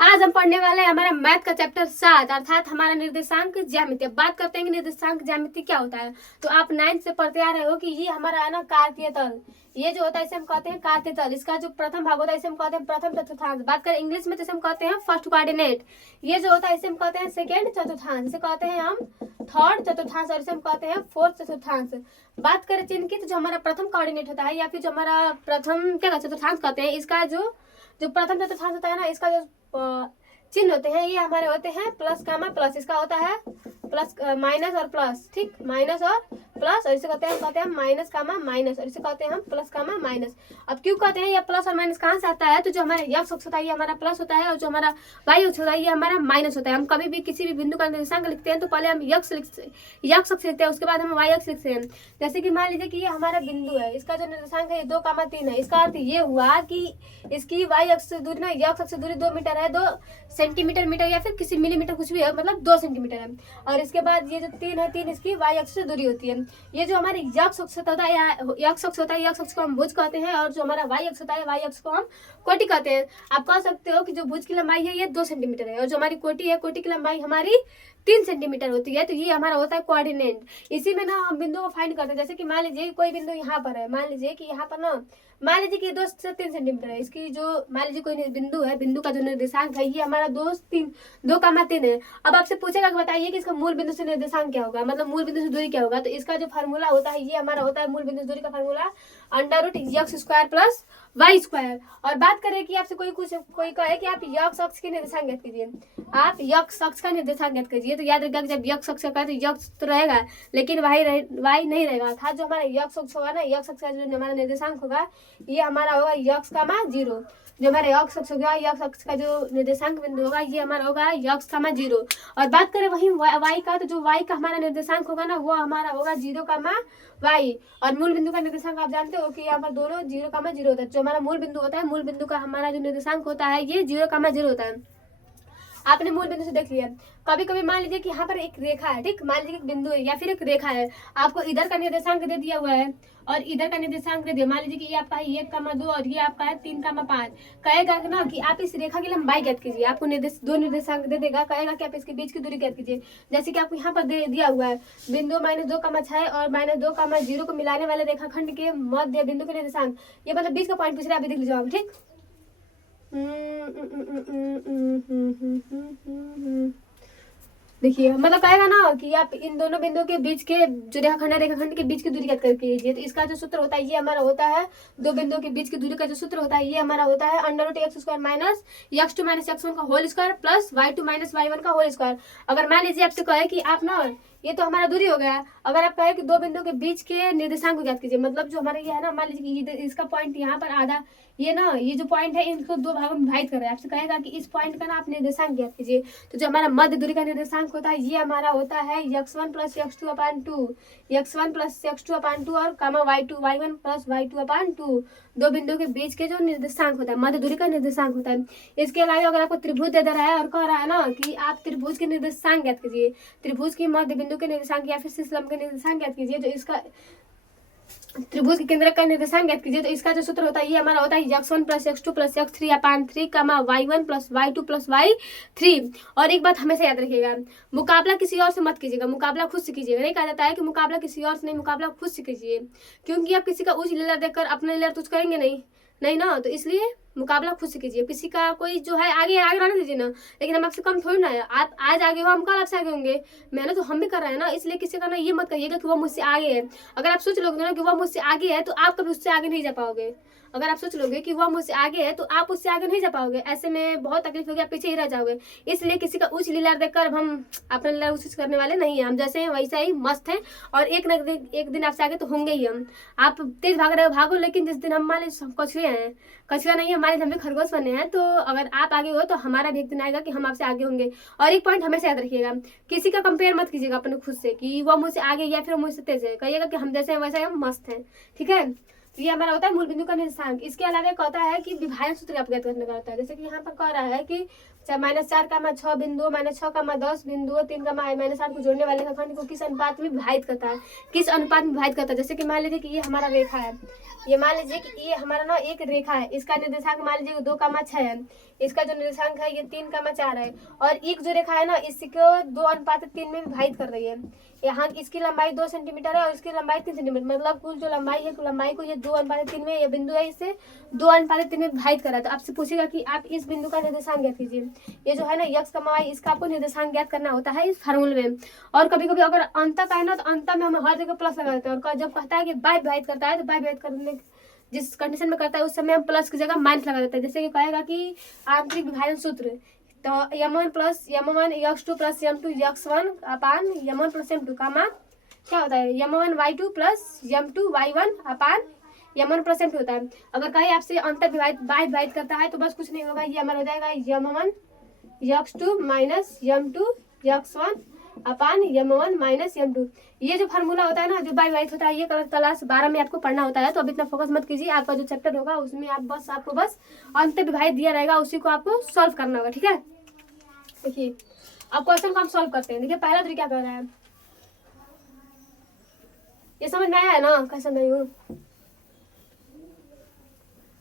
आज हम पढ़ने वाले हैं हमारा मैथ का चैप्टर 7 अर्थात हमारा निर्देशांक ज्यामिति। अब बात करते हैं कि निर्देशांक ज्यामिति क्या होता है। तो आप 9th से पढ़ते आ रहे हो कि ये हमारा है ना कार्तीय तल, ये जो होता है इसे हम कहते हैं कार्तीय तल। इसका जो प्रथम भाग होता है इसे हम कहते हैं प्रथम चतुर्थांश। बात करें इंग्लिश में तो इसे हम कहते हैं फर्स्ट कोऑर्डिनेट। ये जो होता है इसे हम कहते हैं सेकेंड चतुर्थांश, इसे कहते हैं हम थर्ड चतुर्थांश और इसे हम कहते हैं फोर्थ चतुर्थांश। बात करें चिन्ह की तो जो हमारा प्रथम कोऑर्डिनेट होता है या फिर जो हमारा प्रथम क्या चतुर्थांश कहते हैं, इसका जो प्रथम चतुर्थांश होता है ना, इसका जो चिन्ह होते हैं ये हमारे होते हैं प्लस कामा प्लस। इसका होता है प्लस माइनस और प्लस, ठीक, माइनस और प्लस, और इसे कहते हैं माइनस कामा माइनस, और इसे कहते हैं हम प्लस कामा माइनस। अब क्यों कहते हैं ये प्लस और माइनस कहाँ से आता है? तो जो हमारा यक्ष अक्ष होता है ये हमारा प्लस होता है और जो हमारा वाई अक्ष होता है ये हमारा माइनस होता है। हम कभी भी किसी भी बिंदु का निर्देशांक लिखते हैं तो पहले हम यक्ष अक्ष लिखते हैं, उसके बाद हम वाई अक्ष लिखते हैं। जैसे कि मान लीजिए कि ये हमारा बिंदु है, इसका जो निर्देशांक है ये 2,3 है। इसका अर्थ ये हुआ कि इसकी वाई अक्ष से दूरी ना यक्ष अक्ष से दूरी 2 मीटर है, 2 सेंटीमीटर मीटर या फिर किसी मिलीमीटर कुछ भी है, मतलब 2 सेंटीमीटर है। और इसके बाद ये जो 3 है, 3 इसकी वाई अक्ष से दूरी होती है। ये जो हमारे यक्ष अक्ष होता है यक्ष अक्ष होता है, यक्ष अक्ष को हम भुज कहते हैं, और जो हमारा वाई अक्ष होता है वाई अक्ष को हम कोटि कहते हैं। आप कह सकते हो कि जो भुज की लंबाई है ये 2 सेंटीमीटर है और जो हमारी कोटि है, कोटि की लंबाई हमारी 3 सेंटीमीटर होती है। तो ये हमारा होता है कोऑर्डिनेट। इसी में ना हम बिंदु को फाइंड करते हैं। जैसे कि मान लीजिए कोई बिंदु यहाँ पर है, मान लीजिए कि यहाँ पर ना मान लीजिए कि 2 से 3 सेंटीमीटर है। इसकी जो मान लीजिए कोई बिंदु है, बिंदु का जो निर्देशांक है ये हमारा 2,3 है। अब आपसे पूछेगा कि बताइए कि इसका मूल बिंदु से निर्देशांक क्या होगा, मतलब मूल बिंदु से दूरी क्या होगा। तो इसका जो फार्मूला होता है ये हमारा होता है मूल बिंदु से दूरी का फार्मूला √x² प्लस y²। और बात करें कि आपसे कोई कहे कि आप यक्ष अक्ष के निर्देशांक ज्ञात कीजिए, आप यक्ष अक्ष का निर्देशांक ज्ञात कीजिए, तो याद रखिएगा जब यक्ष अक्ष का तो यक्ष तो रहेगा लेकिन वाई नहीं रहेगा। था जो हमारा यक्ष अक्ष होगा ना, यक्ष अक्ष का जो हमारा निर्देशांक होगा ये हमारा होगा यक्ष कामा 0। जो हमारा यक्ष अक्ष होगा, यक्ष अक्ष का जो निर्देशांक बिंदु होगा ये हमारा होगा यक्ष कामा 0। और बात करें वही वाई का, तो जो वाई का हमारा निर्देशांक होगा ना वो हमारा होगा 0 कामा वाई। और मूल बिंदु का निर्देशांक आप जानते हो कि यहाँ पर दोनों 0 कामा 0 होता है। जो हमारा मूल बिंदु होता है, मूल बिंदु का हमारा जो निर्देशांक होता है ये 0 कामा 0 होता है। आपने मूल बिंदु से देख लिया। कभी कभी मान लीजिए कि यहाँ पर एक रेखा है, ठीक, मान लीजिए एक बिंदु है या फिर एक रेखा है, आपको इधर का निर्देशांक दे दिया हुआ है और इधर का निर्देशांक दे दिया। मान लीजिए कि ये आपका है 1,2 और ये आपका है 3,5। कहेगा ना कि आप इस रेखा की लंबाई ज्ञात कीजिए, आपको दो निर्देशांक दे देगा, कहेगा कि आप इसके बीच की दूरी ज्ञात कीजिए। जैसे कि आपको यहाँ पर दे दिया हुआ है बिंदु -2,6 और -2,0 को मिलाने वाले रेखाखंड के मध्य बिंदु के निर्देशांक, ये मतलब बीच का पॉइंट पूछ रहे हैं, आप देख लीजिए आप, ठीक। देखिए मतलब कहेगा ना कि आप इन दोनों बिंदुओं के बीच के जो रेखाखंड के बीच की दूरी ज्ञात करके लीजिए। तो इसका जो सूत्र होता है ये हमारा होता है, दो बिंदुओं के बीच की दूरी का जो सूत्र होता है ये हमारा होता है √x² minus x2 minus x1 का whole square plus y2 minus y1 का होल स्क्वायर। अगर मान लीजिए आपसे कहे कि आप ना, ये तो हमारा दूरी हो गया, अगर आप कहे कि दो बिंदुओं के बीच के निर्देशांक को ज्ञात कीजिए, मतलब जो हमारा ये है ना, मान लीजिए कि इसका पॉइंट यहाँ पर आधा, ये ना ये जो पॉइंट है इनको 2 भागों में विभाजित कर रहा है। आपसे कहेगा कि इस पॉइंट का ना आप निर्देशांक ज्ञात कीजिए। तो जो हमारा मध्य दूरी का निर्देशांक होता है ये हमारा होता है x1 plus x2/2, x1 plus x2/2 और कामा y1 प्लस y2/2। दो बिंदु के बीच के जो निर्देशांक होता है, मध्य दूरी का निर्देशांक होता है। इसके अलावा अगर आपको त्रिभुज दे रहा है और कह रहा है ना कि आप त्रिभुज के निर्देशांक ज्ञात कीजिए, त्रिभुज के मध्य बिंदु के निर्देशांक या फिर शीर्ष लंब के निर्देशांक ज्ञात कीजिए, जो इसका त्रिभुज के केंद्र का निर्देशांक ज्ञात कीजिए। तो इसका जो सूत्र होता है ये हमारा होता है x1 plus x2 plus x3/3 कामा y1 plus y2 plus y3। और एक बात हमेशा याद रखिएगा, मुकाबला किसी और से मत कीजिएगा, मुकाबला खुद से कीजिएगा। नहीं कहा जाता है कि मुकाबला किसी और से नहीं, मुकाबला खुद से कीजिए, क्योंकि आप किसी का उच्च लीला देखकर अपना लीला तुच्छ करेंगे नहीं ना, तो इसलिए मुकाबला खुद से कीजिए। किसी का कोई जो है आगे रहने दीजिए ना, लेकिन हम आपसे कम थोड़ी ना है। आप आज आगे हो, हम कल आपसे आगे होंगे, मेहनत तो हम भी कर रहे हैं ना, इसलिए किसी का ना ये मत कहिएगा कि वो मुझसे आगे है। अगर आप सोच लोगे ना कि वो मुझसे आगे है तो आप कभी उससे आगे नहीं जा पाओगे। अगर आप सोच लोगे कि वह मुझसे आगे है तो आप उससे आगे नहीं जा पाओगे, ऐसे में बहुत तकलीफ होगी, आप पीछे ही रह जाओगे। इसलिए किसी का उच्च लीला देखकर हम अपना लीला उच्च करने वाले नहीं है। हम जैसे हैं वैसा ही मस्त हैं और एक दिन आपसे आगे तो होंगे ही हम। आप तेज भाग रहे हो, भागो, लेकिन जिस दिन हम मान लीजिए कछुए हैं, कछुआ नहीं, हमारे हम भी खरगोश बने हैं, तो अगर आप आगे हो तो हमारा भी एक दिन आएगा कि हम आपसे आगे होंगे। और एक पॉइंट हमेशा याद रखिएगा, किसी का कंपेयर मत कीजिएगा अपने खुद से कि वह मुझसे आगे या फिर मुझसे तेज है। कहिएगा कि हम जैसे हैं वैसे हम मस्त हैं, ठीक है। तो ये हमारा होता है मूल बिंदु का निर्देशांक। इसके अलावा एक होता है कि विभाजन सूत्र का ज्ञात करने का होता है। जैसे कि यहाँ पर कह रहा है कि -4, 6 बिंदु, -6, 10 बिंदु, 3, -8 को जोड़ने वाले खंड को किस अनुपात में विभाजित करता है, किस अनुपात में विभाजित करता है। जैसे कि मान लीजिए कि ये हमारा रेखा है, ये मान लीजिए कि ये हमारा ना एक रेखा है, इसका निर्देशांक मान लीजिए 2, 6 है, इसका जो निर्देशांक है ये 3, 4 है, और एक जो रेखा है ना इसको 2:3 में विभाजित कर रही है। यहाँ इसकी लंबाई 2 सेंटीमीटर है और इसकी लंबाई 3 सेंटीमीटर, मतलब कुल जो लंबाई है, लंबाई को ये 2:3 में, ये बिंदु है इसे 2:3 में विभाजित कर रहा है। तो आपसे पूछेगा कि आप इस बिंदु का निर्देशांक ज्ञात कीजिए। ये जो है ना x, y, इसका आपको निर्देशांक ज्ञात करना होता है इस फार्मूले में। और कभी कभी अगर अंतर का है ना, तो अंतर में हम हर जगह प्लस लगा देते हैं, और जब कहता है कि बाय विभाजित करता है, तो बाय विभाजित करने जिस कंडीशन में करता है उस समय हम प्लस की जगह माइनस लगा देते हैं। जैसे कि कहेगा कि आंतरिक विभाजन सूत्र, तो m1 + m1 x2 + m2 x1 अपान m1 + m2 कामा क्या होता है m1 y2 + m2 y1 अपान m1 + m2 होता है। अगर कहीं आपसे अंतर विभाजित करता है तो बस कुछ नहीं होगा, ये हमारा हो जाएगा m1 x2 - m2 x1 अपान m1 - m2। ये जो फार्मूला होता है ना, जो बाय वाइट होता है, ये क्लास 12 में आपको पढ़ना होता है। तो अभी इतना फोकस मत कीजिए, आपका जो चैप्टर होगा उसमें आपको बस अंतर विभाजित दिया रहेगा, उसी को आपको सॉल्व करना होगा, ठीक है। देखिए अब क्वेश्चन को हम सॉल्व करते हैं। देखिए पहला तरीका क्या कर रहा है, ये समझ में आया है ना, कैसे नहीं हूँ।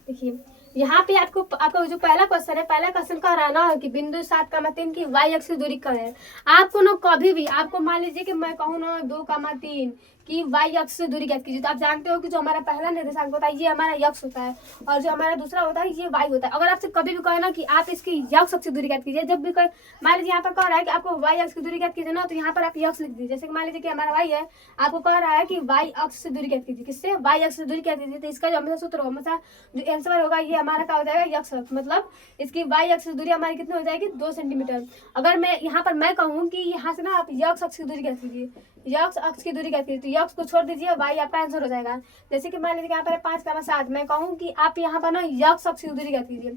देखिए यहाँ पे आपका जो पहला क्वेश्चन है, पहला क्वेश्चन कह रहा है ना कि बिंदु 7, 3 की y अक्ष की दूरी क्या है। आपको ना कभी भी आपको मान लीजिए कि मैं कहूँ ना 2, 3 की y अक्ष से दूरी ज्ञात कीजिए, तो आप जानते हो कि जो हमारा पहला निर्देशांक होता है ये हमारा x होता है, और जो हमारा दूसरा होता है ये y होता है। अगर आपसे कभी भी कहे ना कि आप इसकी x अक्ष की दूरी ज्ञात कीजिए, जब भी मान लीजिए यहाँ पर कह रहा है कि आपको y अक्ष की दूरी ज्ञात कीजिए ना, तो यहाँ पर आप x लिख दीजिए। जैसे कि मान लीजिए कि हमारा y है, आपको कह रहा है कि y अक्ष से दूरी ज्ञात कीजिए, किससे y अक्ष से दूरी ज्ञात कीजिए, तो इसका जो हमेशा सूत्र होगा, हमेशा जो आंसर होगा ये हमारा क्या हो जाएगा x अक्ष, मतलब इसकी y अक्ष से दूरी हमारी कितनी हो जाएगी 2 सेंटीमीटर। अगर मैं यहाँ पर मैं कहूँ कि यहाँ से ना आप x अक्ष की दूरी ज्ञात कीजिए, x अक्ष की दूरी ज्ञात कीजिए, तो x को छोड़ दीजिए, y आपका आंसर हो जाएगा। जैसे कि मान लीजिए यहाँ पर 5, 7, मैं कहूँ कि आप यहाँ पर ना x अक्ष की दूरी ज्ञात कीजिए,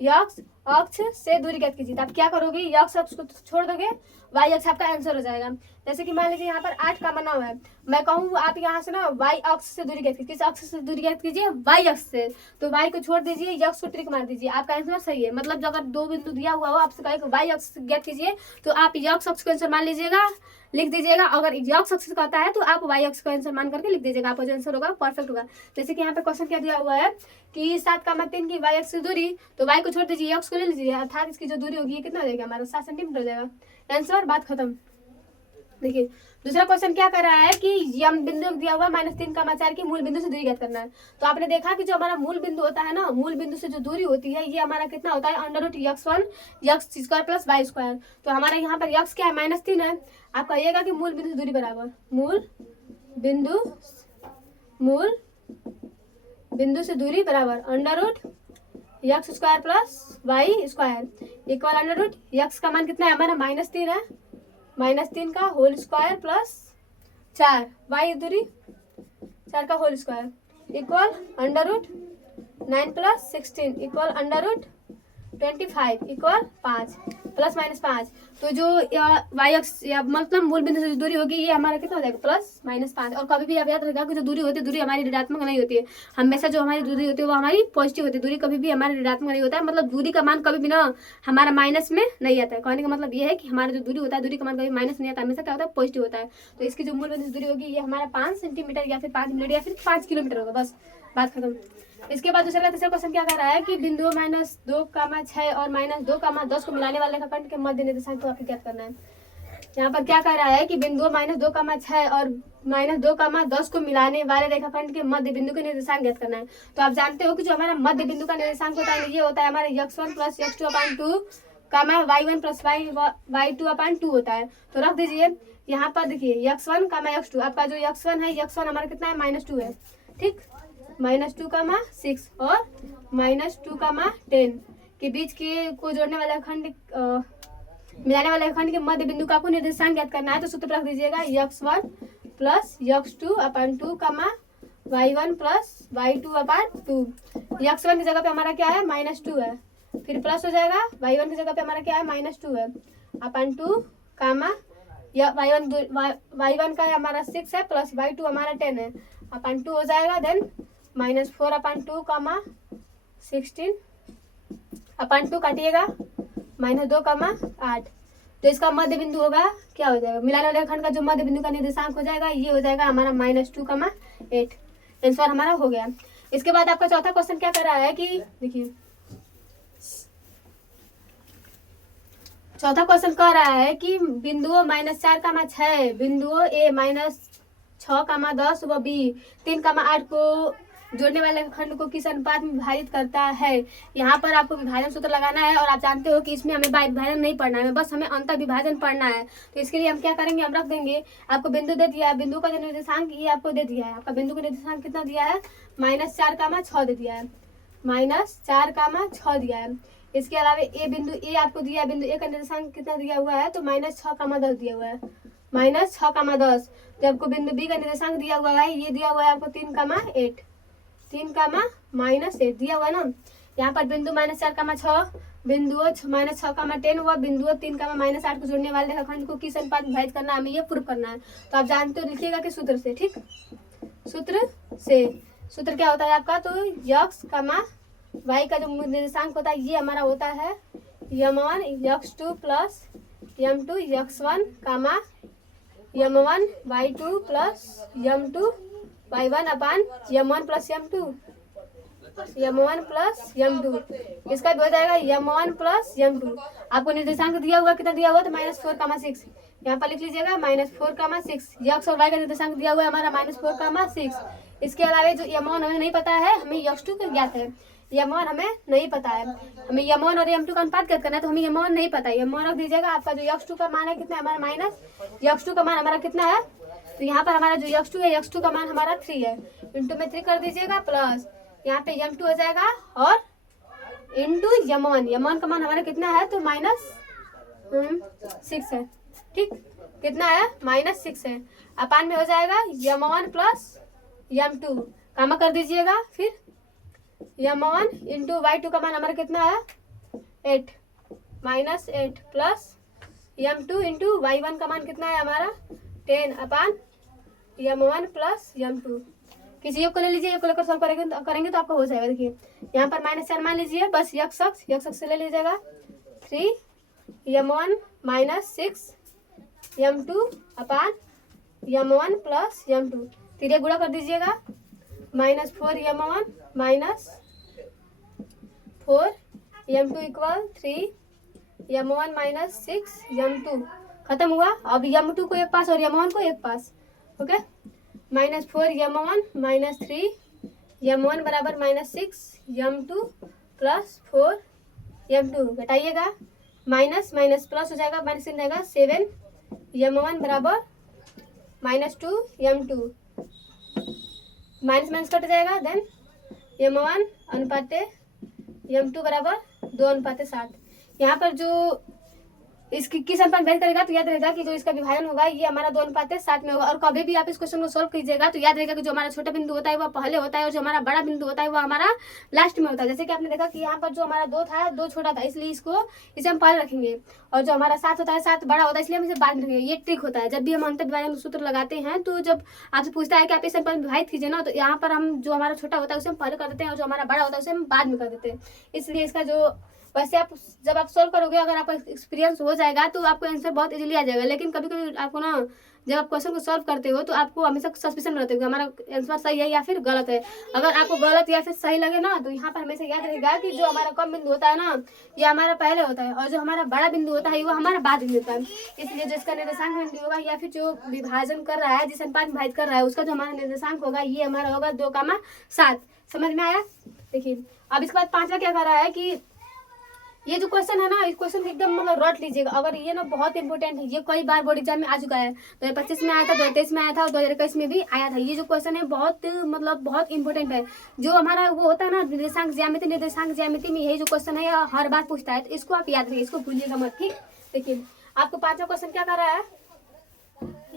x अक्ष से दूरी ज्ञात कीजिए, तो आप क्या करोगे, x अक्ष को छोड़ दोगे, y अक्ष आपका आंसर हो जाएगा। जैसे कि मान लीजिए यहाँ पर 8, 9 है, मैं कहूँ आप यहाँ से ना y अक्ष से दूरी ज्ञात कीजिए, किस अक्ष से दूरी ज्ञात कीजिए, y अक्ष से, तो y को छोड़ दीजिए, x को ट्रिक मार दीजिए, आपका आंसर सही है। मतलब अगर 2 बिंदु दिया हुआ हो, आपसे कहे y अक्ष ज्ञात कीजिए, तो आप x अक्ष को आंसर मान लीजिएगा, लिख दीजिएगा। अगर x अक्ष कहता है तो आप y अक्ष को आंसर मान करके लिख दीजिएगा, आपका जो आंसर होगा परफेक्ट होगा। जैसे कि यहाँ पे क्वेश्चन क्या दिया हुआ है कि 7, 3 की y अक्ष की दूरी, तो y को छोड़ दीजिए, x को ले लीजिए, अर्थात इसकी जो दूरी होगी ये कितना हो जाएगा हमारा 7 सेंटीमीटर हो जाएगा। आंसर, बात खत्म। देखिए दूसरा क्वेश्चन क्या कर रहा है कि यम बिंदु दिया हुआ -3, 4 की मूल बिंदु से दूरी ज्ञात करना है। तो आपने देखा कि जो हमारा मूल बिंदु होता है ना, मूल बिंदु से जो दूरी होती है ये हमारा कितना होता है √x1 x² + y²। तो हमारा यहाँ पर x क्या है -3 है। आप कहिएगा कि मूल बिंदु से दूरी बराबर मूल बिंदु से दूरी बराबर √x² + y² इक्वल √x का मान कितना है हमारा -3 है, -3 का होल स्क्वायर प्लस 4, y दूरी 4 का whole square equal √9 + 16 equal √25 equal 5 +-5। तो जो y अक्ष मतलब मूल बिंदु से दूरी होगी ये हमारा कितना हो जाएगा +-5। और कभी भी आप याद रखिएगा कि जो दूरी होती है, दूरी हमारी ऋणात्मक नहीं होती है, हमेशा जो हमारी दूरी होती है वो हमारी पॉजिटिव होती है। दूरी कभी भी हमारी ऋणात्मक नहीं होता है, मतलब दूरी का मान कभी भी ना हमारा माइनस में नहीं आता है। कहने का मतलब ये है कि हमारा जो दूरी होता है, दूरी का मान कभी माइनस नहीं आता, हमेशा क्या होता है पॉजिटिव होता है। तो इसकी जो मूल बिंदु से दूरी होगी ये हमारा 5 सेंटीमीटर या फिर 5 मिनट या फिर 5 किलोमीटर होगा, बस बात खत्म। इसके बाद तीसरा क्वेश्चन क्या कर रहा है कि बिंदु -2, 6 और -2, 10 को मिलाने वाले का खंड के मध्य निर्देशांक को आपको ज्ञात करना है। यहाँ पर क्या कर रहा है कि बिंदु -2, 6 और -2, 10 को मिलाने वाले रेखाखंड के मध्य बिंदु का निर्देशांक ज्ञात करना है। तो आप जानते हो कि जो हमारा मध्य बिंदु का निर्देशांक होता है ये होता है हमारे x1 + x2/2 y1 + y2/2 होता है। तो रख दीजिए यहाँ पर। देखिए x1, x2, आपका जो x1 है, x1 हमारा कितना है -2 है, ठीक, -2, 6 और -2, 10 के बीच के को जोड़ने वाला खंड मिलाने वाले खंड के मध्य बिंदु का आपको निर्देशांक ज्ञात करना है। तो सूत्र रख दीजिएगा x1 + x2/2, y1 + y2/2। x1 की जगह पे हमारा क्या है -2 है, फिर प्लस हो जाएगा, y1 की जगह पे हमारा क्या है -2 है /2, या y1 का हमारा 6 है प्लस y2 हमारा 10 है /2 हो जाएगा। देन -4/2 कमा 16 अपन 2 काटिएगा -2,8। तो इसका मध्य बिंदु होगा क्या हो जाएगा, मिलाने वाले खंड का जो मध्य बिंदु का निर्देशांक हो जाएगा ये हो जाएगा हमारा -2,8। आंसर हमारा हो गया। इसके बाद आपका चौथा क्वेश्चन क्या कर रहा है कि देखिए चौथा क्वेश्चन कह रहा है कि बिंदुओं -4,6 बिंदुओं ए -6,10 व बी 3,8 को जोड़ने वाले खंड को किस अनुपात में विभाजित करता है। यहाँ पर आपको विभाजन सूत्र लगाना है और आप जानते हो कि इसमें हमें विभाजन नहीं पढ़ना है, बस हमें अंतर विभाजन पढ़ना है। तो इसके लिए हम क्या करेंगे, हम रख देंगे आपको बिंदु दे दिया है, बिंदु का जो निर्देशांक ये आपको दे दिया है, आपका बिंदु का निर्देशांक कितना दिया है -4,6 दे दिया है, -4,6 दिया है। इसके अलावा ए बिंदु ए आपको दिया है, बिंदु ए का निर्देशांक कितना दिया हुआ है तो -6,10 दिया हुआ है, -6,10। तो आपको बिंदु बी का निर्देशांक दिया हुआ है, ये दिया हुआ है आपको 3,8 3,-8 दिया हुआ है ना। यहाँ पर बिंदु -4,6 बिंदुओं -6,10 व बिंदुओं 3,-8 को जोड़ने वाले रेखाखंड को किस अनुपात में विभाजित करना है, हमें ये प्रूव करना है। तो आप जानते हो, लिखिएगा कि सूत्र से, ठीक, सूत्र क्या होता है आपका, तो x, y का जो निर्देशांक होता है ये हमारा होता है m1 x2 plus m2 x1 m1 y2 plus m2 y1 अपान m1 प्लस m2 इसका भी हो जाएगा m1 प्लस m2। आपको निर्देशांक दिया हुआ कितना दिया हुआ तो -4,6 यहाँ पर लिख लीजिएगा -4,6। यक्स और वाई का निर्देशांक दिया हुआ है हमारा -4,6। इसके अलावा जो m1 हमें नहीं पता है, हमें x2 का ज्ञात है, m1 हमें नहीं पता है, हमें m1 और m2 का अनुपात ज्ञात करना है, तो हमें m1 नहीं पता है, m1 रख दीजिएगा। आपका जो x2 का मान है कितना है हमारा -x2 का मान हमारा कितना है, तो यहाँ पर हमारा जो x2 है x2 का मान हमारा 3 है, इंटू में 3 कर दीजिएगा प्लस यहाँ पे m2 हो जाएगा और इंटू m1 का मान हमारा कितना है तो -6 है, ठीक, कितना है -6 है, अपान में हो जाएगा m1 प्लस m2 कामा कर दीजिएगा, फिर m1 इंटू y2 का मान हमारा कितना है 8 -8 प्लस m2 इंटू y1 का मान कितना है हमारा 10 अपान m1 प्लस m2। किसी एक को ले लीजिए, एक को लेकर सॉल्व करेंगे तो आपका हो जाएगा। देखिए यहाँ पर -4 मान लीजिए, बस x अक्ष से ले लीजिएगा 3 m1 -6 m2 अपान m1 प्लस m2, तीन गुणा कर दीजिएगा -4 m1 -4 m2 equal 3 m1 -6 m2 खत्म हुआ। अब m2 को एक पास और m1 को एक पास, ओके, -4 m1 -3 m1 बराबर -6 m2 plus 4 m2 घटाइएगा, minus plus हो जाएगा, माइनस हो जाएगा 7 m1 बराबर -2 m2, माइनस कट जाएगा, देन m1 अनुपाते m2 बराबर 2:7। यहाँ पर जो इसकी किस अनुपात में करेगा तो याद रहेगा कि जो इसका विभाजन होगा ये हमारा 2:7 में होगा। और कभी भी आप इस क्वेश्चन को सोल्व कीजिएगा तो याद रहेगा कि जो हमारा छोटा बिंदु होता है वो पहले होता है और जो हमारा बड़ा बिंदु होता है वो हमारा लास्ट में होता है। जैसे कि आपने देखा कि यहाँ पर जो हमारा 2 था 2 छोटा था, इसलिए इसे हम पहले रखेंगे, और जो हमारा 7 होता है 7 बड़ा होता है इसलिए हम इसे बाद में रखेंगे। ये ट्रिक होता है, जब भी हम अंतर विभाजन सूत्र लगाते हैं तो जब आपसे पूछता है कि आप इस अनुपात में विभाजित कीजिए ना, तो यहाँ पर हम जो हमारा छोटा होता है उसे हम पहले कर देते हैं और जो हमारा बड़ा होता है उसे हम बाद में कर देते हैं। इसलिए इसका जो वैसे आप जब आप सोल्व करोगे, अगर आपका एक्सपीरियंस हो जाएगा तो आपको आंसर बहुत इजीली आ जाएगा। लेकिन कभी कभी आपको ना जब आप क्वेश्चन को सॉल्व करते हो तो आपको हमेशा सस्पिशन रहता है कि हमारा आंसर सही है या फिर गलत है। अगर आपको गलत या फिर सही लगे ना तो यहाँ पर हमेशा याद रहेगा कि जो हमारा कम बिंदु होता है ना ये हमारा पहले होता है और जो हमारा बड़ा बिंदु होता है वो हमारा बाद में होता है। इसलिए जिसका निर्देशांक बिंदु होगा या फिर जो विभाजन कर रहा है, जिस अनुपात विभाजित कर रहा है, उसका जो हमारा निर्देशांक होगा ये हमारा होगा 2,7। समझ में आया? देखिए अब इसके बाद 5वां क्या कर रहा है कि ये जो क्वेश्चन है ना, इस क्वेश्चन को एकदम मतलब रट लीजिएगा। अगर ये ना बहुत इंपॉर्टेंट है, ये कई बार बोर्ड एग्जाम में आ चुका है, 2025 में आया था, 2023 में आया था और 2021 में भी आया था। ये जो क्वेश्चन है बहुत मतलब बहुत इंपॉर्टेंट है। जो हमारा वो होता है ना निर्देशांक ज्यामिति में यही जो क्वेश्चन है हर बार पूछता है, तो इसको आप याद रखिए, इसको भूलिएगा मत, ठीक। देखिए आपको 5वां क्वेश्चन क्या कर रहा है,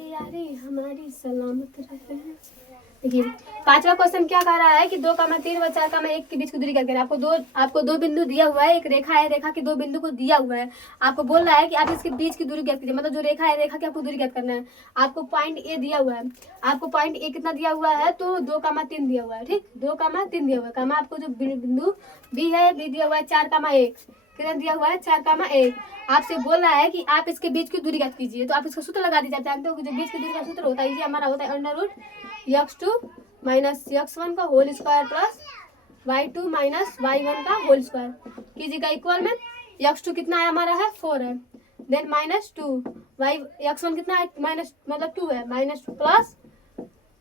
यारी हमारी सलामत रहे, देखिए पांचवा क्वेश्चन क्या कह रहा है कि 2,3 व 4,1 के बीच की दूरी क्या है। आपको दो बिंदु दिया हुआ है, एक रेखा है, रेखा के दो बिंदु को दिया हुआ है। आपको बोल रहा है कि आप इसके बीच की दूरी ज्ञात कीजिए, मतलब जो रेखा है, रेखा की आपको दूरी ज्ञात करना है। आपको पॉइंट ए दिया हुआ है, आपको पॉइंट ए कितना दिया हुआ है, तो 2,3 दिया हुआ है, ठीक, 2,3 दिया हुआ है। कामा आपको जो बिंदु बी है, बी दिया हुआ है 4,1, कितना दिया हुआ है 4,1। आपसे बोल रहा है कि आप इसके बीच की दूरी ज्ञात कीजिए, तो आप इसका सूत्र लगा दीजिए। आप जानते हो कि जो बीच की दूरी का सूत्र होता है ये हमारा होता है √x2 माइनस x1 का whole square plus y2 minus y1 का होल स्क्वायर कीजिएगा। इक्वल में x2 कितना है हमारा है 4 है, देन माइनस 2 x1 कितना है माइनस मतलब 2 है, minus plus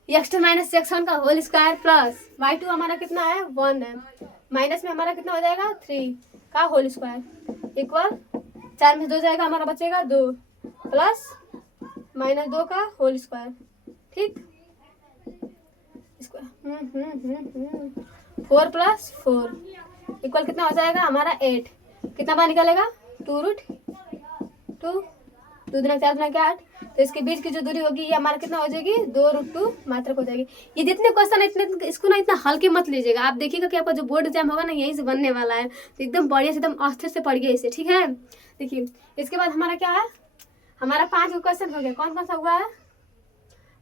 x2 minus x1 का होल स्क्वायर प्लस y2 हमारा कितना है 1 है, माइनस में हमारा कितना हो जाएगा 3 का होल स्क्वायर इक्वल 4 में 2 जाएगा, हमारा बचेगा 2 प्लस माइनस 2 का होल स्क्वायर, ठीक। इसको 4 प्लस 4 इक्वल कितना हो जाएगा हमारा 8। कितना बार निकलेगा 2√2, 2 दूना 4 दूना 8। तो इसके बीच की जो दूरी होगी ये हमारा कितना हो जाएगी 2√2 मात्रक हो जाएगी। ये जितने क्वेश्चन है इतने इसको ना इतना हल्के मत लीजिएगा। आप देखिएगा कि आपका जो बोर्ड एग्जाम होगा ना यहीं से बनने वाला है, तो एकदम बढ़िया से एकदम अस्थिर से पढ़िए इसे, ठीक है। देखिए इसके बाद हमारा क्या है, हमारा 5 क्वेश्चन हो गया। कौन कौन सा हुआ है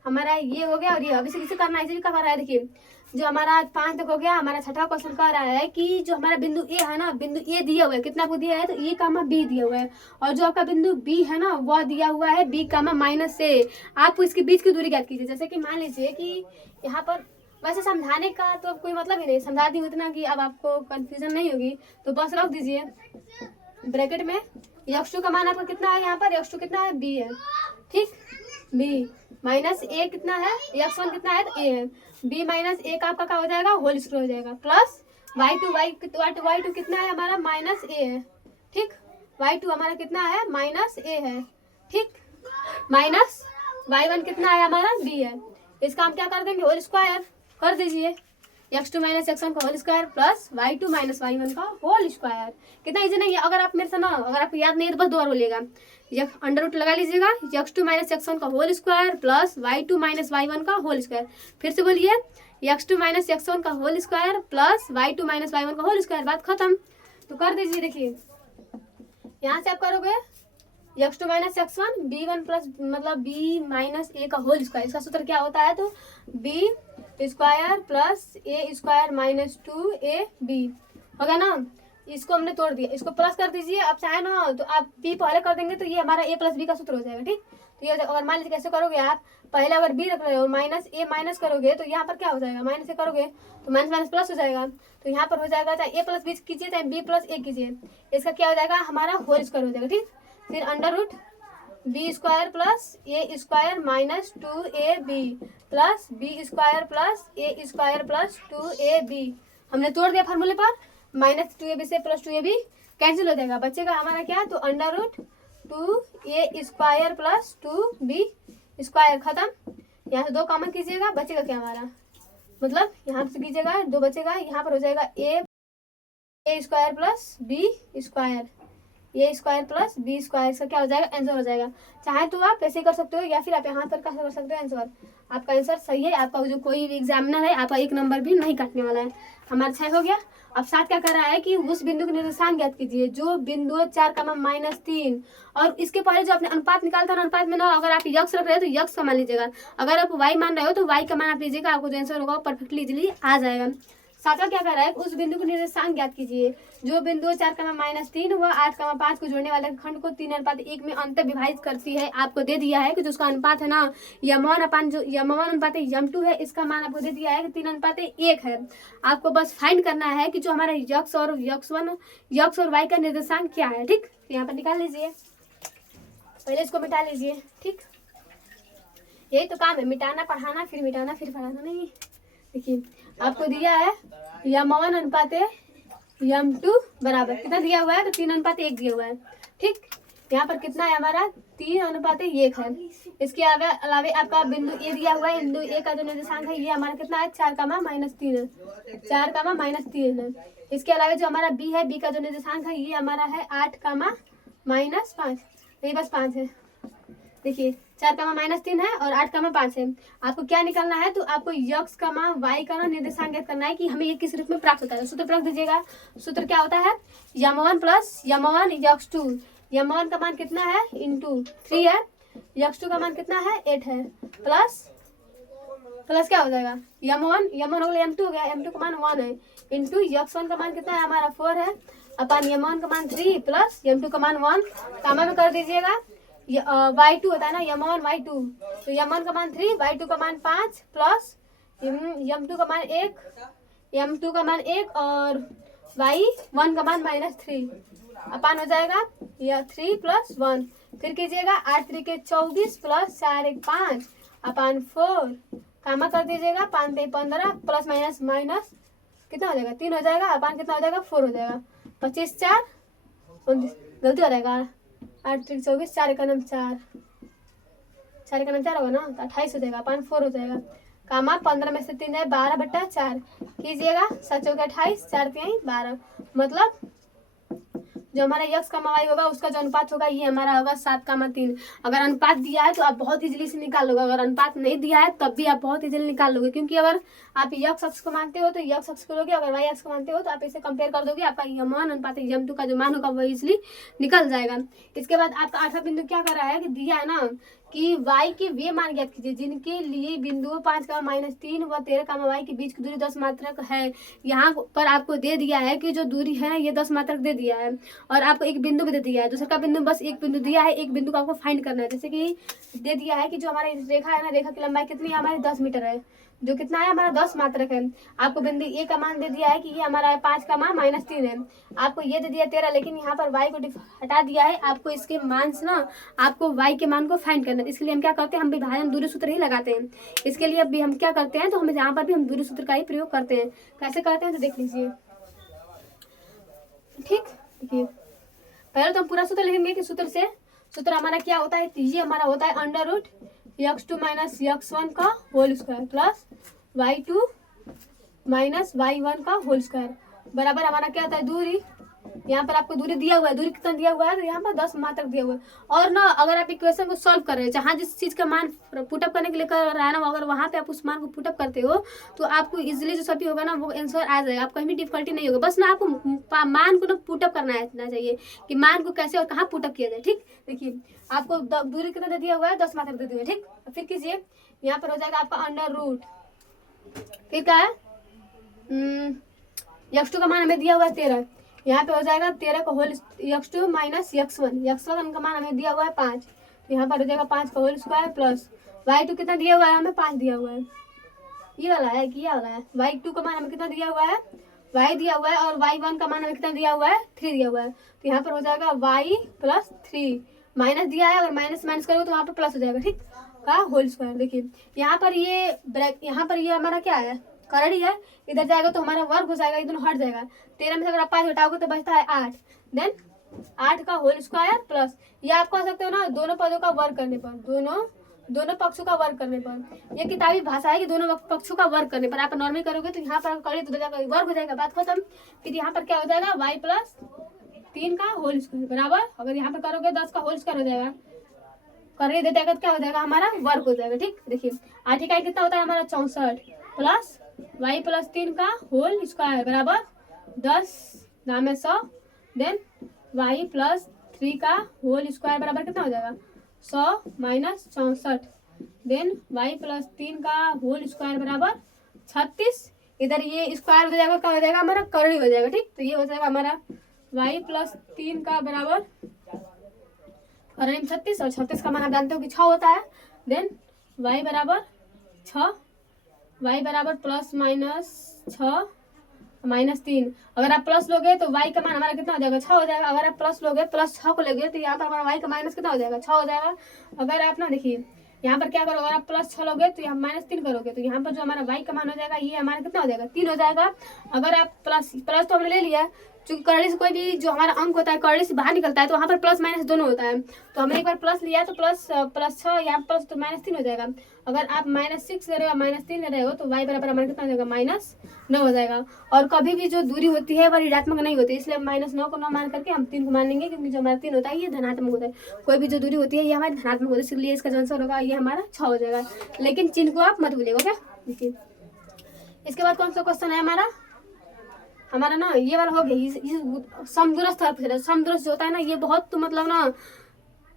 हमारा, ये हो गया और ये अभी से किसे करना है, इसे भी कर रहा है। देखिए जो हमारा 5 तक हो गया, हमारा छठा क्वेश्चन कह रहा है कि जो हमारा बिंदु ए है ना, बिंदु ए दिया हुआ है, कितना को दिया है तो ए कामा बी दिया हुआ है, और जो आपका बिंदु बी है ना वह दिया हुआ है बी कामा माइनस से। आप इसके बीच की दूरी ज्ञात कीजिए। जैसे कि मान लीजिए कि यहाँ पर वैसे समझाने का तो कोई मतलब ही नहीं, समझा दी उतना कि अब आपको कंफ्यूजन नहीं होगी, तो बस रख दीजिए ब्रैकेट में। x2 का मान आपका कितना है, यहाँ पर x2 कितना है b है, ठीक, b माइनस a कितना है, x1 कितना है तो a है, b माइनस a का आपका क्या हो जाएगा होल स्क्वायर हो जाएगा, प्लस y2 कितना है हमारा माइनस a है, ठीक, y2 हमारा कितना है माइनस a है, ठीक, माइनस y1 कितना है हमारा b है। इसका हम क्या कर देंगे होल स्क्वायर कर दीजिए, x2 माइनस x1 का whole square plus y2 minus y1 का होल स्क्वायर। कितना इजी नहीं है, अगर आप मेरे से ना, अगर आपको याद नहीं है तो बस 2 बार बोलिएगा, अंडर रूट लगा लीजिएगा, x2 माइनस x1 का whole square plus y2 minus y1 का होल स्क्वायर। फिर से बोलिए x2 माइनस x1 का whole square plus y2 minus y1 का होल स्क्वायर। बात खत्म। तो कर दीजिए। देखिए यहाँ से आप करोगे x2 minus x1 b1 plus मतलब b माइनस a का होल स्क्वायर। इसका सूत्र क्या होता है तो b square plus a square minus 2ab हो गया ना। इसको हमने तोड़ दिया, इसको प्लस कर दीजिए। आप चाहे ना तो आप b पहले कर देंगे तो ये हमारा a प्लस b का सूत्र हो जाएगा, ठीक। तो ये अगर मान लीजिए कैसे करोगे आप, पहले अगर b रख रहे हो माइनस a माइनस करोगे तो यहाँ पर क्या हो जाएगा, माइनस a करोगे तो माइनस माइनस प्लस हो जाएगा। तो यहाँ पर हो जाएगा चाहे a प्लस b कीजिए चाहे b प्लस a कीजिए, इसका क्या हो जाएगा हमारा होल स्क्वायर हो जाएगा, ठीक। फिर under root b square plus a square minus 2ab plus B square plus a square plus 2ab हमने तोड़ दिया फार्मूले पर। माइनस 2ab से प्लस 2ab कैंसिल हो जाएगा, बचेगा हमारा क्या तो under root 2a square plus 2b square. खत्म। यहाँ से 2 कॉमन कीजिएगा, बचेगा क्या हमारा, मतलब यहाँ से कीजिएगा 2 बचेगा, यहाँ पर हो जाएगा a square plus b square, A square plus B square. इसका क्या हो जाएगा आंसर हो जाएगा। चाहे तो आप ऐसे कर सकते हो या फिर आप यहाँ पर कर सकते हो आंसर। आपका आंसर सही है। आपका जो कोई भी एग्जामिनर है आपका 1 नंबर भी नहीं काटने वाला है। हमारा 6 हो गया। अब 7 क्या कर रहा है कि उस बिंदु के निर्देशांक ज्ञात कीजिए जो बिंदु 4,-3 और इसके पहले जो आपने अनुपात निकालता है अनुपात में ना अगर आप यक्स रख रहे हो तो यक्स का मान लीजिएगा, अगर आप वाई मान रहे हो तो वाई का मान आप लीजिएगा, आपको जो आंसर होगा परफेक्टली इजिली आ जाएगा। 7वां क्या कर रहा है उस बिंदु को निर्देशांक ज्ञात कीजिए जो बिंदु 4,-3 व 8,5 को जोड़ने वाले खंड को 3:1 में अंतर विभाजित करती है। आपको दे दिया है कि जो उसका अनुपात है ना यम1 जो यम1 अनुपात यम2 है, इसका मान आपको दे दिया है कि 3:1 है। आपको बस फाइंड करना है कि जो हमारा यक्स और वाई का निर्देशांक क्या है, ठीक। यहाँ पर निकाल लीजिए, पहले इसको मिटा लीजिए, ठीक। यही तो काम है, मिटाना पढ़ाना फिर मिटाना फिर पढ़ाना नहीं। देखिए आपको दिया है यम1 अनुपात यम2 बराबर कितना दिया हुआ है तो 3:1 दिया हुआ है, ठीक। यहाँ पर कितना है हमारा 3:1 है। इसके अलावे आपका बिंदु ए दिया हुआ है, बिंदु ए का जो निर्देशांक है ये हमारा कितना है 4,-3 है, 4,-3 है। इसके अलावा जो हमारा बी है, बी का जो निर्देशांक है ये हमारा है 8,-5, ये बस 5 है। देखिए 4 का माइनस 3 है और 8 का 5 है। आपको क्या निकालना है, तो आपको यक्स का वाई का निर्देशांक ज्ञात करना है कि हमें ये किस रूप में प्राप्त होता है। सूत्र प्रयोग दीजिएगा। सूत्र क्या होता है, यम1 प्लस यम1 यक्स2। यम1 का मान कितना है, इंटू 3 है, यक्स2 का मान कितना है, 8 है, प्लस क्या हो जाएगा, यम1 हो गया, यम2 हो गया, यम2 का मान 1 है, इंटू यक्स1 का मान कितना है हमारा 4 है, अपन यम1 का मान 3 प्लस यम2 का मान 1, कामा में कर दीजिएगा। y2 होता है ना, यम1 y2, तो यम1 का मान 3, y2 का मान 5 प्लस यम2 का मान 1, यम2 का मान 1 और y1 का मान -3 अपान हो जाएगा या 3 + 1। फिर कीजिएगा 8 3 के 24 प्लस 4 1 5 अपान 4, कामा कर दीजिएगा, 5 3 15 प्लस माइनस कितना हो जाएगा, 3 हो जाएगा, अपान कितना हो जाएगा, 4 हो जाएगा, 25 4 गलती हो जाएगा, 8 3 24 4 1 4 4 1 4 होगा ना, तो 28 हो जाएगा, अपान 4 हो जाएगा, कामा 15 में से 3 जाए 12/4 कीजिएगा, 7 चौके 28 4 3 12, मतलब जो हमारा यक्स का वाई होगा उसका जो अनुपात होगा ये हमारा होगा 7:3। अगर अनुपात दिया है तो आप बहुत इजीली से निकाल लोगे, अगर अनुपात नहीं दिया है तब भी आप बहुत इजीली निकाल लोगे, क्योंकि अगर आप यक्स अक्ष को मानते हो तो यक्स अक्ष करोगे, अगर वाई अक्ष को मानते हो तो आप इसे कंपेयर कर दोगे, आपका यम1 अनुपात यम2 का जो मान होगा वो इजीली निकल जाएगा। इसके बाद आपका 8वां बिंदु क्या कर रहा है कि दिया है ना कि y के वे मान ज्ञात कीजिए जिनके लिए बिंदुओं 5 का -3 व 13 का y के बीच की दूरी 10 मात्रक है। यहाँ पर आपको दे दिया है कि जो दूरी है ये 10 मात्रक दे दिया है, और आपको एक बिंदु भी दे दिया है, दूसरा का बिंदु बस एक बिंदु दिया है, एक बिंदु को आपको फाइंड करना है। जैसे कि दे दिया है कि जो हमारी रेखा है ना, रेखा की लंबाई कितनी है हमारी 10 मीटर है, जो कितना है हमारा 10 मात्रक है। आपको बिंदु ए का मान दे दिया है कि ये हमारा 5 का मान -3 है, आपको ये दे दिया 13, लेकिन यहाँ पर y को हटा दिया है, आपको इसके मान से ना आपको y के मान को फाइंड करना है। इसके लिए हम क्या करते हैं, हम विभाजन दूरी सूत्र ही लगाते हैं। इसके लिए अभी हम क्या करते हैं, तो हम यहाँ पर भी हम दूरी सूत्र का ही प्रयोग करते हैं। कैसे करते हैं तो देख लीजिए, ठीक। देखिए पहले तो हम पूरा सूत्र लिखेंगे कि सूत्र हमारा क्या होता है, ये हमारा होता है √x2 - x1 का whole square plus y2 - y1 का होल स्क्वायर बराबर हमारा क्या होता है, दूरी। यहाँ पर आपको दूरी दिया हुआ है, दूरी कितना दिया हुआ है, तो यहाँ पर 10 मात्रक दिया हुआ है। और ना अगर आप इक्वेशन को सॉल्व कर रहे हैं, जहाँ जिस चीज़ का मान पुटअप करने के लिए कर रहा है ना, अगर वहाँ पे आप उस मान को पुटअप करते हो तो आपको इजीली जो सभी होगा ना वो आंसर आ जाएगा, आपको कहीं भी डिफिकल्टी नहीं होगा। बस ना आपको मान को ना पुटअप करना है चाहिए कि मान को कैसे और कहाँ पुटअप किया जाए, ठीक। देखिए आपको दूरी कितना दे दिया हुआ है, 10 मात्रक दे दिया, ठीक। फिर कीजिए, यहाँ पर हो जाएगा आपका √, फिर क्या है, x2 का मान हमें दिया हुआ है 13, यहाँ पे हो जाएगा 13 का होल x2 - x1 का मान हमें दिया हुआ है 5, तो यहाँ पर हो जाएगा 5 का होल स्क्वायर प्लस y2 कितना दिया हुआ है, हमें 5 दिया हुआ है, ये वाला है कि ये वाला है, y2 का मान हमें कितना दिया हुआ है, y दिया हुआ है, और y1 का मान हमें कितना दिया हुआ है, 3 दिया हुआ है, तो यहाँ पर हो जाएगा y + 3 माइनस दिया है, अगर माइनस करोगे तो वहाँ पर प्लस हो जाएगा, ठीक, का होल स्क्वायर। देखिए यहाँ पर ये हमारा क्या है, करड़ी है, इधर जाएगा तो हमारा वर्ग हो जाएगा, इधर हट जाएगा, 13 में से अगर आप 5 हटाओगे तो बचता है 8, देन 8 का होल स्क्वायर प्लस, ये आप कह सकते हो ना दोनों पदों का वर्ग करने पर, दोनों पक्षों का वर्ग करने पर, ये किताबी भाषा है कि दोनों पक्षों का वर्ग करने पर। आप नॉर्मल करोगे तो यहाँ पर करोगे तो वर्ग हो जाएगा, बात खत्म। फिर यहाँ पर क्या हो जाएगा, y + 3 का होल स्क्वायर बराबर, अगर यहाँ पर करोगे 10 का होल स्क्वायर हो जाएगा, कर देते हैं क्या हो जाएगा, हमारा वर्ग हो जाएगा, ठीक। देखिए 8 इकाई कितना होता है हमारा 64 प्लस y + 3 का होल स्क्वायर बराबर 10 नाम है 100, देन y + 3 का होल स्क्वायर बराबर कितना हो जाएगा 100 - 64, देन y + 3 का होल स्क्वायर बराबर 36, इधर ये स्क्वायर हो जाएगा, क्या हो जाएगा हमारा करड़ी हो जाएगा, ठीक। तो ये हो जाएगा हमारा y + 3 का बराबर करड़ी में 36, और 36 का मान आप जानते हो कि 6 होता है, देन y बराबर 6, y बराबर +- 6 - 3, अगर आप प्लस लोगे तो y का मान हमारा कितना हो जाएगा 6 हो जाएगा, अगर आप प्लस लोगे +6 को लोगे तो यहाँ पर हमारा y का माइनस कितना हो जाएगा 6 हो जाएगा। अगर आप ना देखिए यहाँ पर क्या करोगे, अगर आप +6 लोगे तो यहाँ -3 करोगे तो यहाँ पर जो हमारा y का मान हो जाएगा ये हमारा कितना हो जाएगा 3 हो जाएगा। अगर आप प्लस तो हमने ले लिया, चूंकि करड़ी से कोई भी जो हमारा अंक होता है करड़ी से बाहर निकलता है तो वहाँ पर प्लस माइनस दोनों होता है। तो हमने एक बार प्लस लिया तो +6 यहाँ प्लस तो -3 हो जाएगा। अगर आप -6 ले रहे हो -3 ले रहे हो तो y बराबर हमारा कितना हो जाएगा -9 हो जाएगा। और कभी भी जो दूरी होती है वह ऋणात्मक नहीं होती, इसलिए -9 को 9 मान करके हम 3 को मान लेंगे, क्योंकि जो हमारा 3 होता है ये धनात्मक होता है। कोई भी जो दूरी होती है ये हमारी धनात्मक होती है, इसलिए इसका जो आंसर होगा ये हमारा 6 हो जाएगा। लेकिन चिन्ह को आप मत भूलिएगा क्या। देखिए इसके बाद कौन सा क्वेश्चन है हमारा ना ये वाला हो गया समदूरस्थ अर्थ। समदूरस्थ जो होता है ना ये बहुत तो मतलब ना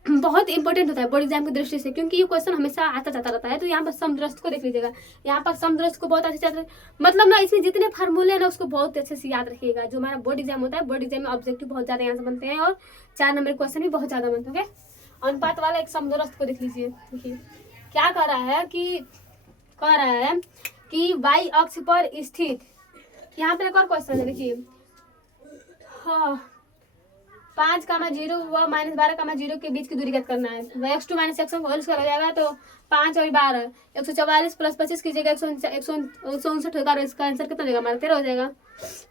बहुत इंपॉर्टेंट होता है बोर्ड एग्जाम की दृष्टि से, क्योंकि ये क्वेश्चन हमेशा आता जाता रहता है। तो यहाँ पर समदूरस्थ को देख लीजिएगा, यहाँ पर समदूरस्थ को बहुत अच्छे से मतलब ना इसमें जितने फार्मूले हैं ना उसको बहुत अच्छे से याद रखिएगा। जो हमारा बोर्ड एग्जाम होता है, बोर्ड एग्जाम में ऑब्जेक्टिव बहुत ज्यादा यहाँ से बनते हैं और 4 नंबर क्वेश्चन भी बहुत ज्यादा बनते हैं। अनुपात वाला एक समदूरस्थ को देख लीजिए। देखिए क्या कह रहा है कि वाई अक्ष पर स्थित, यहाँ पर एक और क्वेश्चन है। देखिए हाँ 5,0 व -12,0 के बीच की दूरी ज्ञात करना है। x2 - x1 होल स्क्वायर हो जाएगा तो 5 और 12 144 + 25 कीजिएगा 159 होगा। इसका आंसर कितना हो जाएगा हमारा 13 हो जाएगा।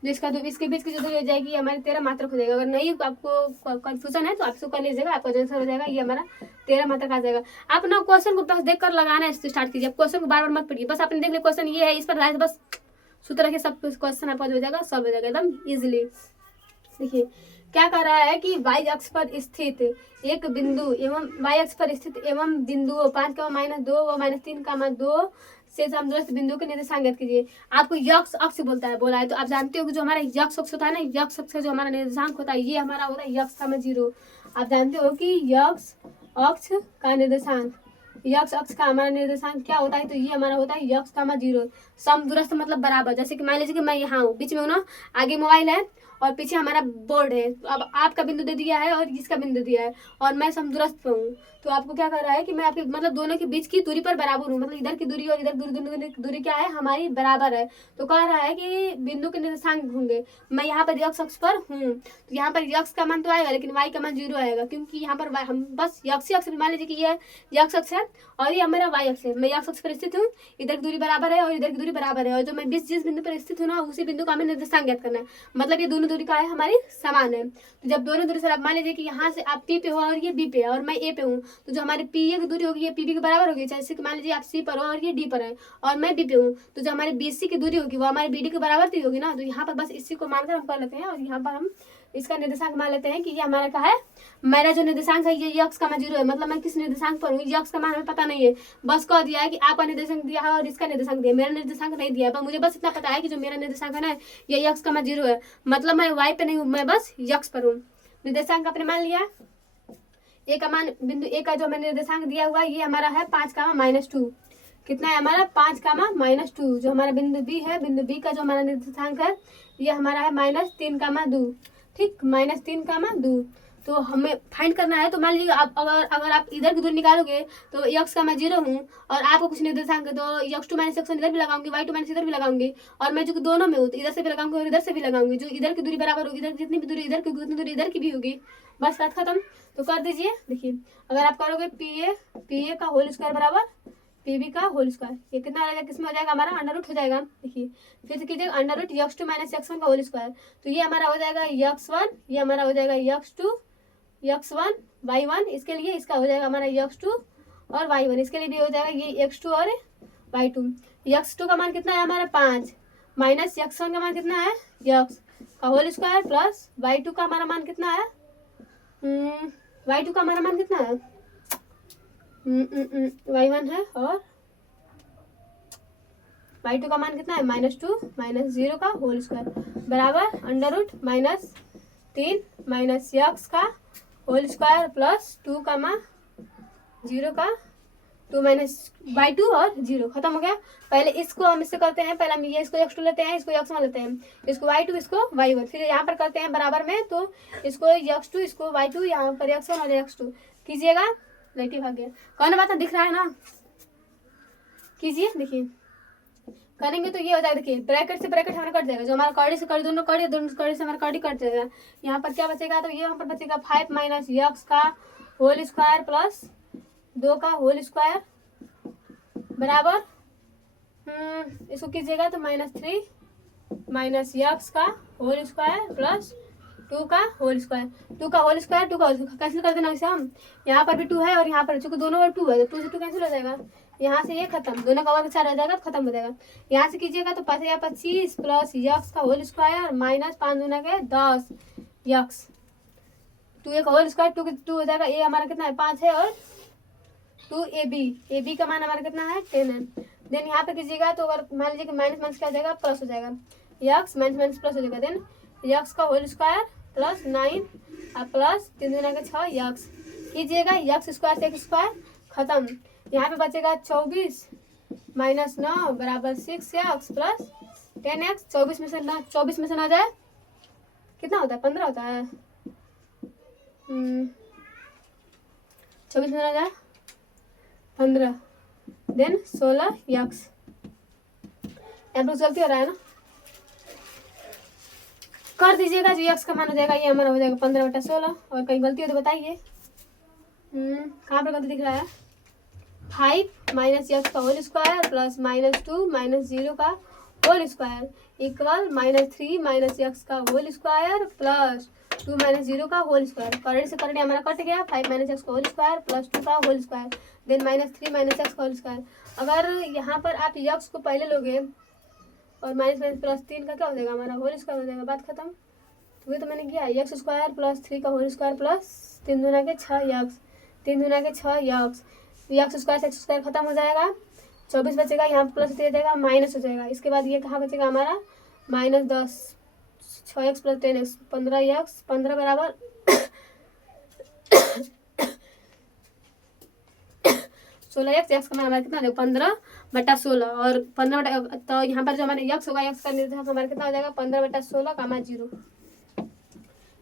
जो इसके बीच की जो दूरी हो जाएगी हमारी 13 मात्रक हो जाएगा। अगर नहीं आपको कंफ्यूजन है तो आप इसको कर लीजिएगा, आपका जो आंसर हो जाएगा ये हमारा 13 मात्रक आ जाएगा। आप ना क्वेश्चन को बस देख कर लगाना स्टार्ट कीजिए, क्वेश्चन को बार बार मत पढ़िए, बस आपने देख लिया क्वेश्चन ये है, इस पर बस सूत्र रखिए, सब क्वेश्चन आपका हो जाएगा, सब हो जाएगा एकदम इजिली। देखिए क्या कर रहा है कि y अक्ष पर स्थित एक बिंदु एवं y अक्ष पर स्थित एवं बिंदुओं 5, -2 व -3, 2 से समदूरस्थ बिंदु के निर्देशांक ज्ञात कीजिए। आपको यक्ष अक्ष बोला है तो आप जानते हो कि जो हमारा यक्ष अक्ष होता है ना, यक्ष अक्ष जो हमारा निर्देशांक होता है ये हमारा होता है यक्ष, 0। आप जानते हो कि यक्ष अक्ष का निर्देशांक, यक्ष अक्ष का हमारा निर्देशांक क्या होता है, तो ये हमारा होता है यक्ष, 0। समदूरस्थ मतलब बराबर। जैसे कि मान लीजिए कि मैं यहाँ हूँ, बीच में हूँ ना, आगे मोबाइल है और पीछे हमारा बोर्ड है। अब आपका बिंदु दे दिया है और इसका बिंदु दिया है और मैं समदूरस्थ पे हूँ, तो आपको क्या कर रहा है कि मैं आपके मतलब दोनों के बीच की दूरी पर बराबर हूँ, मतलब इधर की दूरी और इधर दूरी क्या है हमारी बराबर है। तो कह रहा है कि बिंदु के निर्देशांक होंगे, मैं यहाँ पर यक्ष अक्ष पर हूँ तो यहाँ पर यक्ष का मान तो आएगा लेकिन y का मान 0 आएगा, क्योंकि यहाँ पर हम बस यक्ष अक्ष मान लीजिए कि ये यक्ष अक्ष है और ये मेरा y अक्ष है। मैं यक्ष अक्ष पर स्थित हूँ, इधर की दूरी बराबर है और इधर की दूरी बराबर है, और जो मैं जिस बिंदु पर स्थित हूँ ना उसी बिंदु का हमें निर्देशांक ज्ञात करना है। मतलब ये दोनों दूरी का है हमारी समान है। तो जब दोनों दूरी से मान लीजिए कि यहाँ से आप P पे हो और ये B पे है और मैं A पे हूँ, तो जो हमारी PA की दूरी होगी ये PB के बराबर होगी। जैसे कि मान लीजिए आप C पर हो और ये D पर है और मैं B पे हूँ, तो जो हमारी BC की दूरी होगी वो हमारी BD के बराबर ही होगी ना। तो यहाँ पर बस इसी को मानकर हम कर लेते हैं और यहाँ पर हम इसका निर्देशांक मान लेते हैं कि ये हमारा क्या है, मेरा जो निर्देशांक है ये यक्ष का मान 0 है। मतलब मैं किस निर्देशांक पर हूँ, यक्ष का मान हमें पता नहीं है, बस कह दिया है कि आपका निर्देशांक दिया है और इसका निर्देशांक दिया, मेरा निर्देशांक नहीं दिया है। पर मुझे बस इतना पता है कि जो मेरा निर्देशांक है ना ये यक्ष का मान 0 है, मतलब मैं y पे नहीं हूँ, मैं बस यक्ष पर हूँ। निर्देशांक आपने मान लिया। ए का मान बिंदु ए का जो हमें निर्देशांक दिया हुआ है ये हमारा है 5, कितना है हमारा 5, जो हमारा बिंदु बी है, बिंदु बी का जो हमारा निर्देशांक है ये हमारा है -3, ठीक, -3, तो हमें फाइंड करना है। तो मान लीजिए आप अगर आप इधर की दूरी निकालोगे तो यक्ष का मैं 0 हूँ और आपको कुछ निर्देशांक है तो x2 - x1 इधर भी लगाऊंगी, y2 - इधर भी लगाऊंगी, और मैं जो दोनों में हूँ तो इधर से भी लगाऊंगी और इधर से भी लगाऊंगी। जो इधर की दूरी बराबर होगी, इधर जितनी भी दूरी इधर की उतनी दूरी इधर की भी होगी। बस बात खत्म। तो कर दीजिए। देखिए अगर आप करोगे PA का होल स्क्वायर बराबर PB का होल स्क्वायर, ये कितना आ जाएगा, किसमें हो जाएगा हमारा √, हो जाएगा। देखिए फिर से कीजिए √, x2 - x1 का होल स्क्वायर, तो ये हमारा हो जाएगा x1, ये हमारा हो जाएगा x2, x1 y1, इसके लिए इसका हो जाएगा हमारा x2 और y1, इसके लिए भी हो जाएगा ये x2 और y2। x2 का मान कितना है हमारा 5 माइनस x1 का मान कितना है x का होल स्क्वायर प्लस y2 का हमारा मान कितना है y2 का हमारा मान कितना है y1 है और y2 का मान कितना है -2 -0 का होल स्क्वायर बराबर √-3 माइनस x का होल स्क्वायर प्लस 2 का 0 का 2 माइनस y2 और 0 खत्म हो गया। पहले इसको हम इससे करते हैं, पहले हम ये इसको x2 लेते हैं, इसको x1 लेते हैं, इसको y2 इसको y1, फिर यहाँ पर करते हैं बराबर में, तो इसको x2 इसको y2, यहाँ पर x1 और x2 कीजिएगा। लाइट भाग गया, कौन बात दिख रहा है ना, कीजिए। देखिए करेंगे तो ये हो जाएगा। देखिए ब्रैकेट से ब्रैकेट हमारा कट जाएगा, जो हमारा कड़ी से कड़ी दोनों कड़ी से हमारा कड़ी कट जाएगा। यहाँ पर क्या बचेगा, तो ये यहाँ पर बचेगा 5 माइनस x का होल स्क्वायर प्लस 2 का होल स्क्वायर बराबर इसको कीजिएगा तो -3 माइनस x का होल स्क्वायर प्लस 2 का होल स्क्वायर, 2 का होल स्क्वायर, 2 का होल स्क्वायर कैंसिल कर देना इसे हम। यहाँ पर भी 2 है और यहाँ पर चूंकि दोनों और 2 है तो 2 से 2 कैंसिल हो जाएगा। यहाँ से ये खत्म, दोनों का वर्ग 4 हो जाएगा तो खत्म हो जाएगा। यहाँ से कीजिएगा तो 5 25 प्लस यक्स का होल स्क्वायर माइनस 5 दूना के 10 यक्स, 2 का होल स्क्वायर, 2 के 2 हो जाएगा। ये हमारा कितना है 5 है और 2 ए बी का मान हमारा कितना है 10 है। देन यहाँ पे कीजिएगा तो अगर मान लीजिए कि माइनस माइनस क्या हो जाएगा प्लस हो जाएगा, यक्स माइनस माइनस प्लस हो जाएगा। देन यक्स का होल स्क्वायर प्लस 9 और प्लस 3 दूना के 6 यक्स कीजिएगा, यक्स स्क्वायर से एक्स स्क्वायर खत्म। यहाँ पे बचेगा 24 माइनस 9 बराबर 6 यक्स प्लस 10 एक्स। 24 में से 9 जाए कितना होता है 15 होता है। 24 में आ जाए 15, देन 16 यक्स। यहाँ पर गलती हो रहा है ना, कर दीजिएगा जो यक्स का मान हो जाएगा ये हमारा हो जाएगा 15/16। और कहीं गलती हो तो बताइए। कहाँ पर गलती दिख रहा है 5 माइनस यक्स का होल स्क्वायर प्लस -2 माइनस 0 का whole square equal -3 minus x का होल स्क्वायर प्लस 2 माइनस 0 का होल स्क्वायर। करंट से करंट हमारा कट गया, 5 माइनस एक्स का होल स्क्वायर प्लस 2 का whole square then -3 minus x का होल स्क्वायर। अगर यहाँ पर आप यक्स को पहले लोगे और माइनस माइनस प्लस 3 का क्या हो जाएगा हमारा होल स्क्वायर हो जाएगा, बात खत्म। तो ये तो मैंने किया यक्स स्क्वायर प्लस 3 का होल स्क्वायर प्लस 3 दूना के 6 यक्स, 3 दूना के 6 यक्स, यक्स स्क्वायर से एक्स स्क्वायर खत्म हो जाएगा। 24 बचेगा, यहाँ प्लस हो जाएगा माइनस हो जाएगा। इसके बाद ये कहाँ बचेगा हमारा -10 6x प्लस 10x 15x 15 बराबर 16x। एक्स का मान हमारा कितना 15/16 और 15 तो यहाँ पर जो हमारे यक्स होगा यक्स का निर्देशांक हमारा कितना हो जाएगा 15/16 0।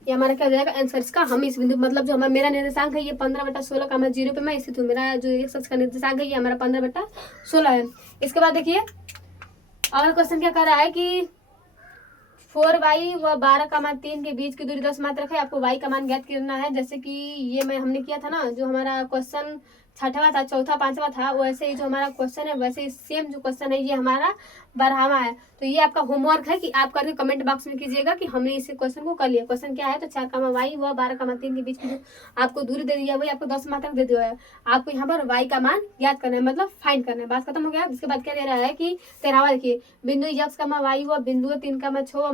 ये हमारा क्या हो जाएगा आंसर इसका। हम इस बिंदु मतलब जो हमारा मेरा निर्देशांक है ये 15/16 0 पे मैं स्थित हूँ। मेरा जो एक्स का निर्देशांक है ये हमारा 15/16 है। इसके बाद देखिए अगला क्वेश्चन क्या कर रहा है कि 4y व 12,3 के बीच की दूरी 10 मात्रक है, आपको y का मान ज्ञात करना है। जैसे कि ये हमने किया था ना, जो हमारा क्वेश्चन छठवां था, चौथा पांचवा था, वैसे ही जो हमारा क्वेश्चन है वैसे ही सेम जो क्वेश्चन है ये हमारा 12वां है। तो ये आपका होमवर्क है कि आप करके कमेंट बॉक्स में कीजिएगा कि हमने इस क्वेश्चन को कर लिया। क्वेश्चन क्या है तो 4y व 12,3 के बीच की जो आपको दूरी दे दिया वही आपको 10 मात्रक दे दिया है। आपको यहाँ पर y का मान ज्ञात करना है, मतलब फाइंड करना है। बात खत्म हो गया। इसके बाद क्या दे रहा है कि 13वां देखिए, बिंदु यक्स y व बिंदु 3,6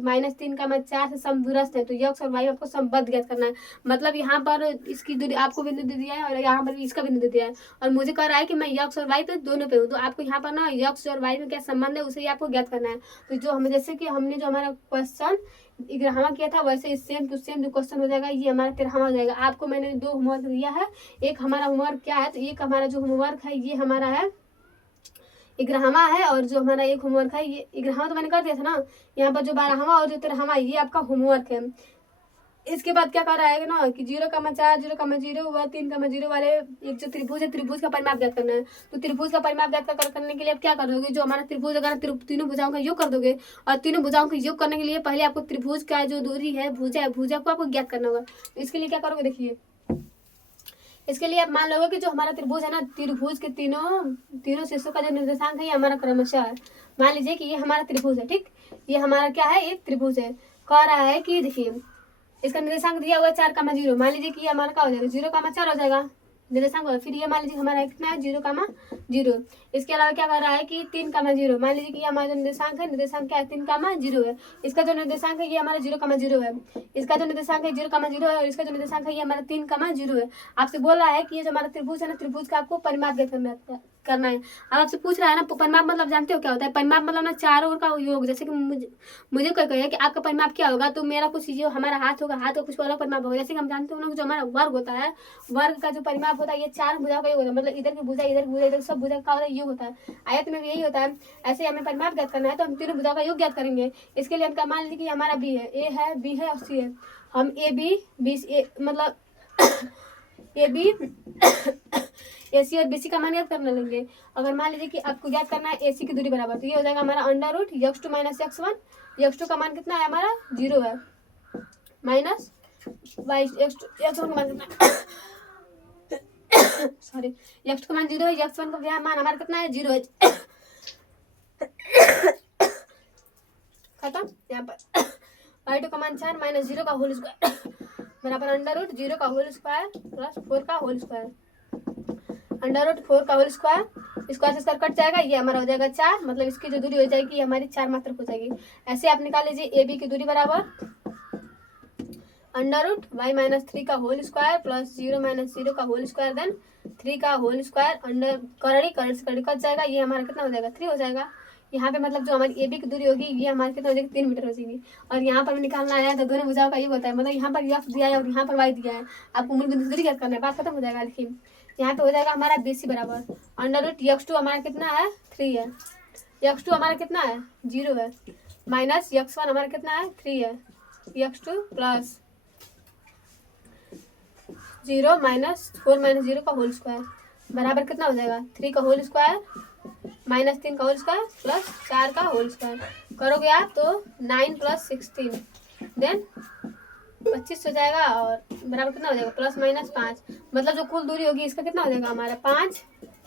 -3,4 से समदूरस्थ है। तो यक्स और y आपको संबद्ध ज्ञात करना है। मतलब यहाँ पर इसकी दूरी आपको बिंदु दे दिया है और यहाँ पर इसका बिंदु दे दिया है और मुझे कह रहा है कि मैं यक्स और y पे दोनों पे हूँ। तो आपको यहाँ पर ना यक्स और y में क्या संबंध है उसे आपको ज्ञात करना है। तो जो हमें जैसे कि हमने जो हमारा क्वेश्चन 11वां किया था वैसे सेम टू सेम जो क्वेश्चन हो जाएगा ये हमारा 13वां हो जाएगा। आपको मैंने 2 होमवर्क दिया है। एक हमारा होमवर्क क्या है तो एक हमारा जो होमवर्क है ये हमारा है 11वां है और जो हमारा एक होमवर्क है ये 11वां तो मैंने कर दिया था ना। यहाँ पर जो 12वां और जो 13वां ये आपका होमवर्क है। इसके बाद क्या कर रहा है ना कि 0,4 0,0 व 3,0 वाले एक जो त्रिभुज है त्रिभुज का परिमाप ज्ञात करना है। तो त्रिभुज का परिमाप ज्ञात करने के लिए आप क्या कर दोगे, जो हमारा त्रिभुज अगर तीनों भुजाओं का योग कर दोगे और तीनों भुजाओं का योग करने के लिए पहले आपको त्रिभुज का जो दूरी है भुजा को आपको ज्ञात करना होगा। तो इसके लिए क्या करोगे देखिए, इसके लिए आप मान लोगे कि जो हमारा त्रिभुज है ना त्रिभुज के तीनों शीर्षों का जो निर्देशांक है ये हमारा क्रमशः है। मान लीजिए कि ये हमारा त्रिभुज है, ठीक, ये हमारा क्या है एक त्रिभुज है। कह रहा है कि देखिए इसका निर्देशांक दिया हुआ है 4,0। मान लीजिए कि ये हमारा क्या हो जाएगा 0,4 हो जाएगा निर्देशांक। फिर ये मान लीजिए हमारा कितना है 0,0। इसके अलावा क्या कर रहा है कि 3,0। मान लीजिए कि ये हमारा जो निर्देशांक क्या है 3,0 है। इसका जो निर्देशांक है ये हमारा 0,0 है। इसका जो निर्देशांक है 0,0 है और इसका जो निर्देशांक है ये हमारा 3,0 है। आपसे बोल रहा है कि ये जो हमारा त्रिभुज है ना त्रिभुज का आपको परिमाप ज्ञात करना है। अब आपसे पूछ रहा है ना परिमाप मतलब जानते हो क्या होता है। परिमाप मतलब ना चारों ओर का योग। जैसे कि मुझे कोई कहे कि आपका परिमाप क्या होगा तो मेरा कुछ जो हमारा हाथ होगा हाथ का कुछ अलग परिमाप होगा। जैसे कि हम जानते हो ना जो हमारा वर्ग होता है वर्ग का जो परिमाप होता है ये 4 भुजा का योग होता है। मतलब इधर की भुजा इधर की भुजा इधर सब भुजा का योग होता है। आयत में भी यही होता है। ऐसे हमें परिमाप ज्ञात करना है तो हम तीनों भुजा का योग ज्ञात करेंगे। इसके लिए हम मान लीजिए कि हमारा बी है, ए है, बी है और सी है। हम ए बी मतलब ए बी ए सी और बी सी का मान ज्ञात करना लेंगे। अगर मान लीजिए कि आपको ज्ञात करना है ए सी की दूरी बराबर तो ये हो जाएगा हमारा √(x2 - x1)। x2 का मान कितना है हमारा 0 है माइनस y x1 का मान कितना सॉरी x2 का मान 0 है। x1 का मान हमारा कितना है 0 है। खत्म। यहाँ पर y2 का मान 4 माइनस 0 का होल स्क्वायर बराबर अंडर रूट 0 का होल स्क्वायर प्लस 4 का होल स्क्वायर। अंडर रूट 4 का होल स्क्वायर, स्क्वायर से स्क्वायर कट जाएगा, ये हमारा हो जाएगा 4, मतलब इसकी जो दूरी हो जाएगी ये हमारी 4 मात्रक हो जाएगी। ऐसे आप निकाल लीजिए ए बी की दूरी बराबर अंडर रूट वाई माइनस 3 का होल स्क्वायर प्लस 0 माइनस 0 का होल स्क्वायर देन 3 का होल स्क्वायर अंडर करंट से करंट कट जाएगा, ये हमारा कितना हो जाएगा 3 हो जाएगा। यहाँ पे मतलब जो हमारी ए बी की दूरी होगी ये हमारे कितना हो जाएगी 3 मीटर हो जाएगी। और यहाँ पर निकालना आया तो दोनों भुजाओं का ये होता है, मतलब यहाँ पर एक्स दिया है और यहाँ पर वाई दिया है, आपको मूल बिंदु से दूरी ज्ञात करना है, बात खत्म हो जाएगा। लेकिन यहाँ पे हो जाएगा हमारा BC बराबर अंडर रूट x2 हमारा कितना है 3 है, x2 हमारा कितना है 0 है, माइनस x1 हमारा कितना है 3 है, x2 प्लस 0 माइनस 4 माइनस 0 का होल स्क्वायर बराबर कितना हो जाएगा 3 का होल स्क्वायर माइनस 3 का होल स्क्वायर प्लस 4 का होल स्क्वायर। करोगे आप तो 9 प्लस 16 देन 25 हो जाएगा और बराबर कितना हो जाएगा प्लस माइनस 5, मतलब जो कुल दूरी होगी इसका कितना हो जाएगा हमारा 5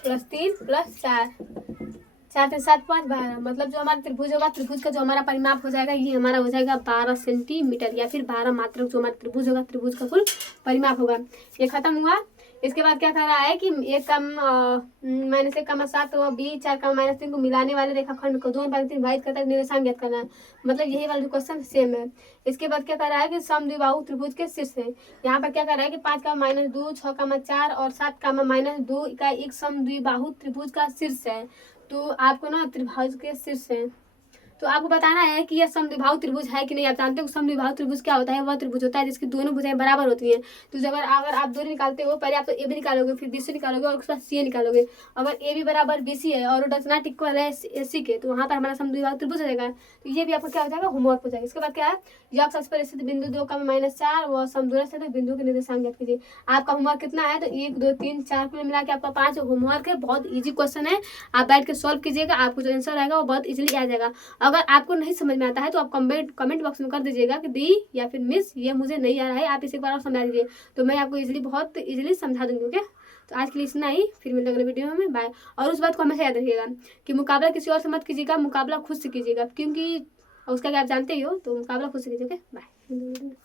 प्लस 3 प्लस 4, 4 3 7 5 12, मतलब जो हमारा त्रिभुज होगा त्रिभुज का जो हमारा परिमाप हो जाएगा ये हमारा हो जाएगा 12 सेंटीमीटर या फिर 12 मात्रक जो हमारा त्रिभुज होगा त्रिभुज का कुल परिमाप होगा। ये खत्म हुआ। इसके बाद क्या कर रहा है कि एक कम माइनस 1 कमा 7 बी 4 कमा माइनस 3 को मिलाने वाले रेखाखंड को दोनों भाग 3 भाजित करता है निर्देशांक ज्ञात करना है, मतलब यही वाला जो क्वेश्चन सेम है। इसके बाद क्या कर रहा है कि समद्विबाहु त्रिभुज के शीर्ष है, यहाँ पर क्या कर रहा है कि 5 का माइनस 2 6 का 4 और 7 का माइनस 2 का एक समद्विबाहु त्रिभुज का शीर्ष है। तो आपको ना त्रिभुज के शीर्ष है तो आपको बताना है कि यह समद्विबाहु त्रिभुज है कि नहीं। आप जानते हो समद्विबाहु त्रिभुज क्या होता है, वह त्रिभुज होता है जिसकी दोनों भुजाएं बराबर होती हैं। तो जब अगर आप दूरी निकालते हो पहले आप तो ए बी निकालोगे फिर BC निकालोगे और उसके बाद CA निकालोगे। अगर ए बी बराबर BC है और डज नॉट इक्वल है AC के तो वहाँ पर हमारा समद्विबाहु त्रिभुज हो जाएगा। तो ये भी आपको क्या हो जाएगा होमवर्क हो जाएगा। इसके बाद क्या है x अक्ष पर स्थित बिंदु 2 का माइनस 4 व समदूर स्थित बिंदु के निर्देशांक ज्ञात कीजिए। आपका होमवर्क कितना है तो 1 2 3 4 कुल मिला के आपका 5 होमवर्क है। बहुत ईजी क्वेश्चन है, आप बैठ के सॉल्व कीजिएगा, आपको जो आंसर आएगा वो बहुत इजीली आ जाएगा। अगर आपको नहीं समझ में आता है तो आप कमेंट बॉक्स में कर दीजिएगा कि दी या फिर मिस ये मुझे नहीं आ रहा है, आप इसे एक बार और समझा दीजिए तो मैं आपको इजीली बहुत इजीली समझा दूंगी। ओके, तो आज के लिए इतना ही, फिर मिलते अगले वीडियो में, बाय। और उस बात को हमेशा याद रखिएगा कि मुकाबला किसी और से मत कीजिएगा, मुकाबला खुद से कीजिएगा, क्योंकि उसका क्या आप जानते ही हो, तो मुकाबला खुद से कीजिए। Okay bye.